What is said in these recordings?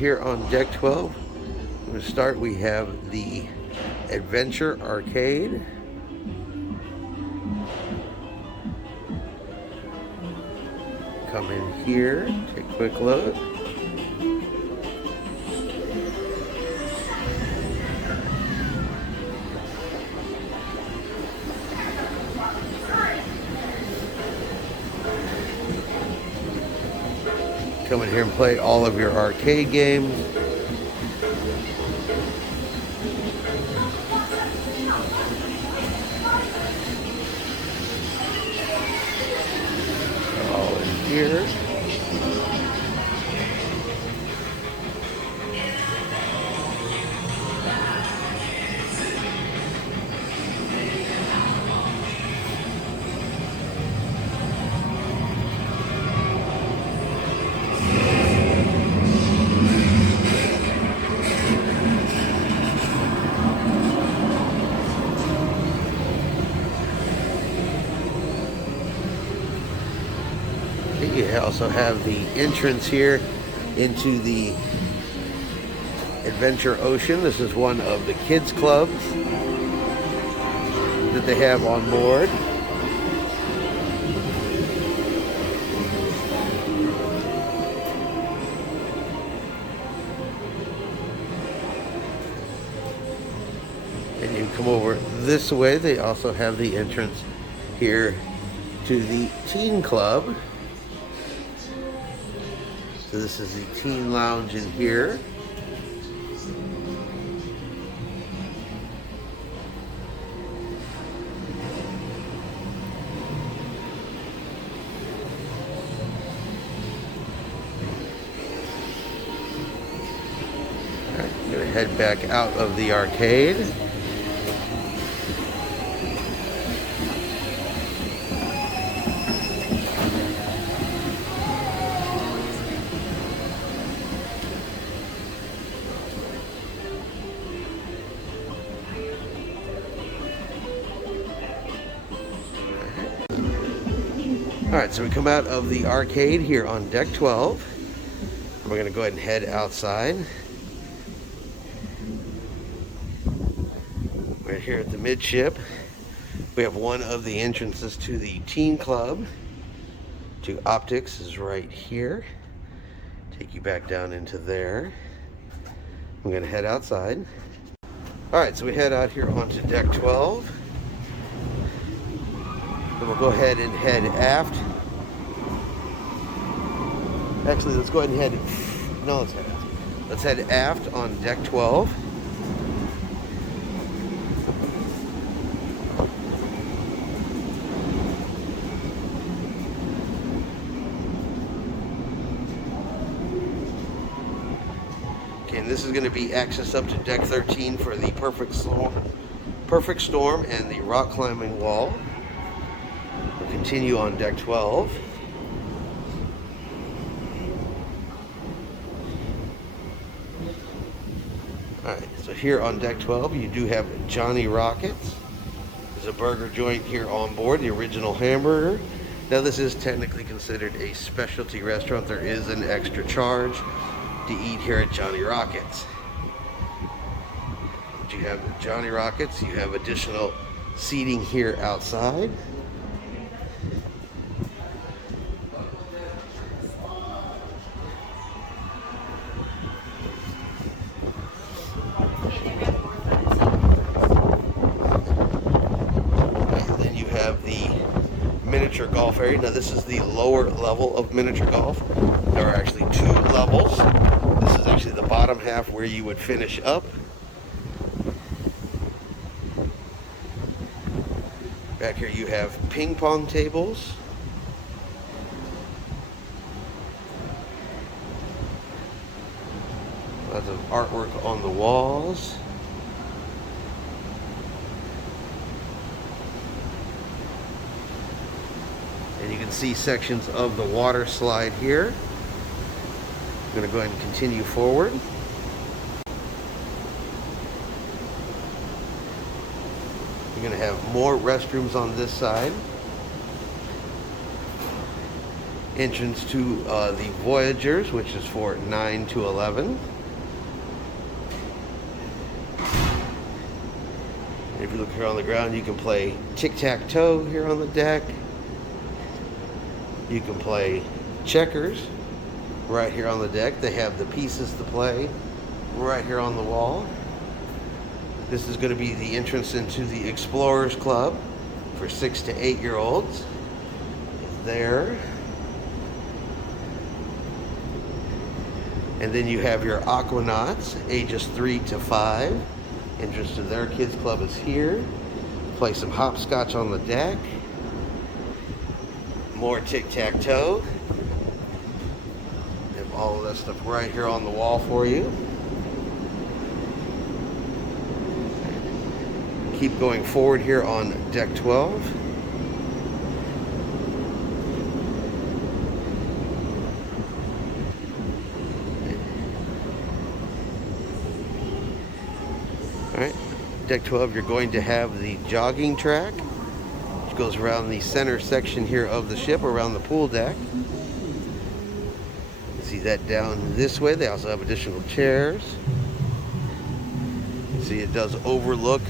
here on deck 12. I'm going to start. We have the Adventure Arcade. Come in here, take a quick look. Come in here and play all of your arcade games. All in here. You also have the entrance here into the Adventure Ocean. This is one of the kids clubs that they have on board. And you come over this way, they also have the entrance here to the teen club. So this is the teen lounge in here. All right, I'm gonna head back out of the arcade. Alright, so we come out of the arcade here on deck 12. We're going to go ahead and head outside. Right here at the midship, we have one of the entrances to the teen club. To Optics is right here. Take you back down into there. I'm going to head outside. Alright, so we head out here onto deck 12. And we'll go ahead and head aft. Actually, let's go ahead and head. No, let's head aft on deck 12. Okay, and this is going to be access up to deck 13 for the perfect storm and the rock climbing wall. We'll continue on deck 12. Alright, so here on deck 12 you do have Johnny Rockets. There's a burger joint here on board, the original hamburger. Now this is technically considered a specialty restaurant. There is an extra charge to eat here at Johnny Rockets. But you have Johnny Rockets, you have additional seating here outside. Miniature golf area. Now this is the lower level of miniature golf. There are actually two levels. This is actually the bottom half where you would finish up. Back here you have ping pong tables. Lots of artwork on the walls. And you can see sections of the water slide here. I'm going to go ahead and continue forward. You're going to have more restrooms on this side. entrance to the Voyagers, which is for 9 to 11. If you look here on the ground, you can play tic-tac-toe here on the deck. You can play checkers right here on the deck. They have the pieces to play right here on the wall. This is going to be the entrance into the Explorers Club for 6 to 8-year-olds. There. And then you have your Aquanauts, ages 3 to 5. Entrance to their kids club is here. Play some hopscotch on the deck. More tic-tac-toe. Have all of that stuff right here on the wall for you. Keep going forward here on deck 12. Alright, deck 12, you're going to have the jogging track, which goes around the center section here of the ship, around the pool deck. You see that down this way. They also have additional chairs. You see it does overlook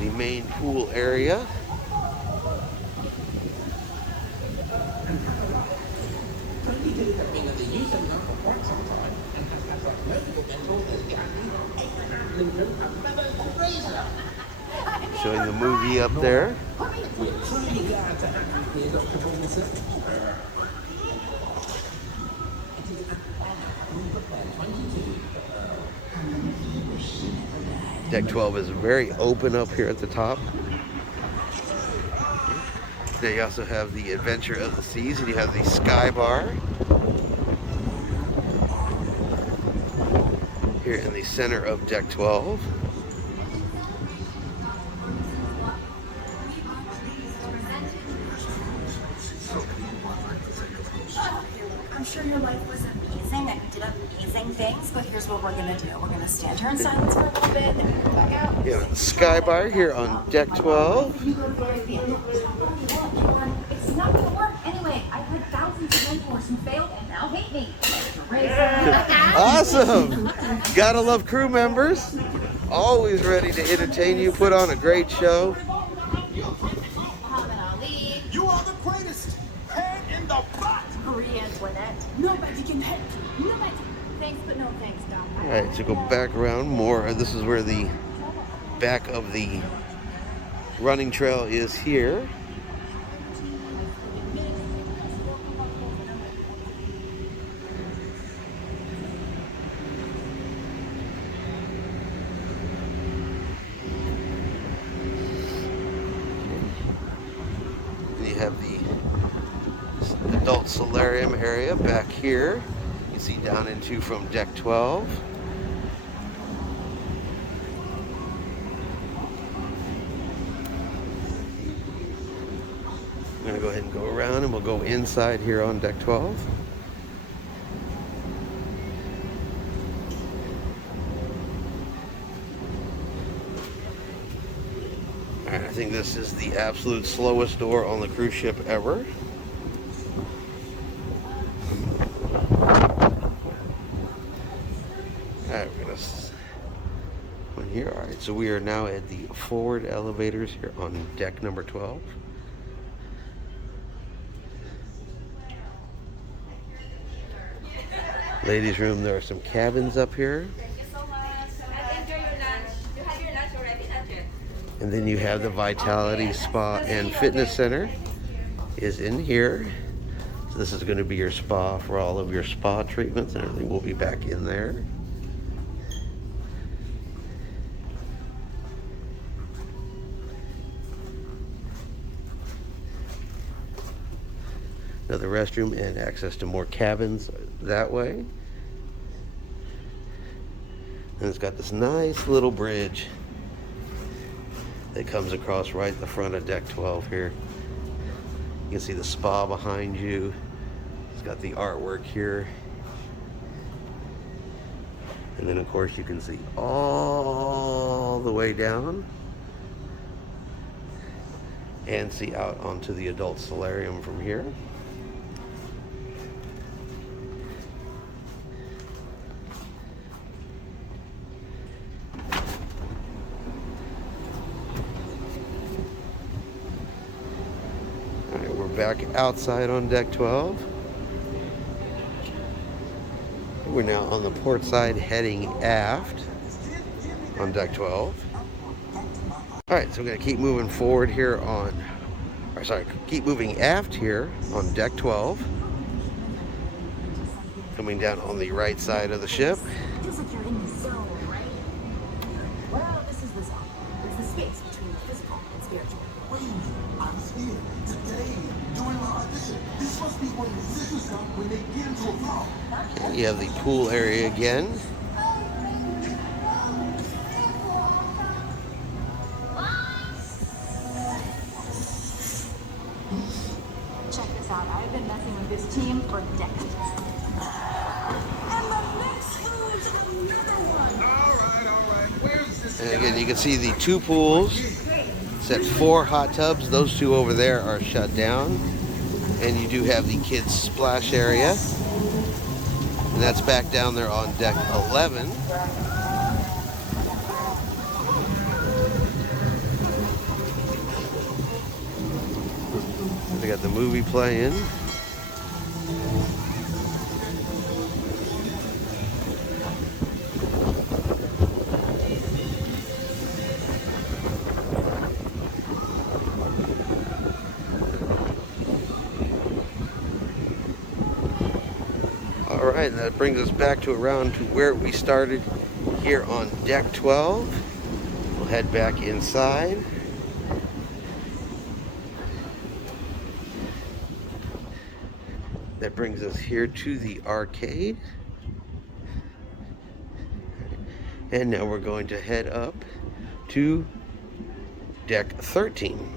the main pool area. Showing the movie up there. Deck 12 is very open up here at the top. They also have the Adventure of the Seas, and you have the Sky Bar here in the center of deck 12. I'm sure your life was amazing and you did amazing things, but here's what we're gonna do. We're gonna stand here in silence for a little bit, then we go back out. Yeah, the Sky Bar here on deck 12. It's not gonna work. Anyway, I've had thousands of mentors who failed and now hate me. Awesome! Gotta love crew members. Always ready to entertain you, put on a great show. You are the greatest! Head in the butt! Antoinette. Nobody can help you. Nobody. Thanks, but no thanks, Doc. Alright, so go back around more. This is where the back of the running trail is here. You have the adult solarium area back here. You see down into from deck 12. I'm going to go ahead and go around and we'll go inside here on deck 12. Alright, I think this is the absolute slowest door on the cruise ship ever. Alright, we're gonna one here. Alright, so we are now at the forward elevators here on deck number 12. Ladies' room, there are some cabins up here. Thank you so much. Enjoy your lunch. You had your lunch already, not yet? And then you have the Vitality Spa and Fitness Center is in here. So this is going to be your spa for all of your spa treatments, and everything will be back in there. Another restroom and access to more cabins that way. And it's got this nice little bridge that comes across right the front of deck 12 here. You can see the spa behind you. It's got the artwork here. And then of course you can see all the way down and see out onto the adult solarium from here. back outside on deck 12. We're now on the port side heading aft on deck 12. Alright, so we're going to keep moving forward here on, or sorry, keep moving aft here on deck 12. Coming down on the right side of the ship. Feels like you're in the zone, right? Well, this is the zone. It's the space between the physical and spiritual. Wait, I was here today doing my audition. This must be when musicians come when they get into a problem. Okay, you have the pool area again. Check this out. I've been messing with this team for decades. And the next who's another one. All right. Where's this And again, you can see the two pools. It's at 4 hot tubs. Those two over there are shut down. And you do have the kids' splash area. And that's back down there on deck 11. They got the movie playing. All right, that brings us back to around to where we started here on deck 12. We'll head back inside. That brings us here to the arcade. And now we're going to head up to deck 13.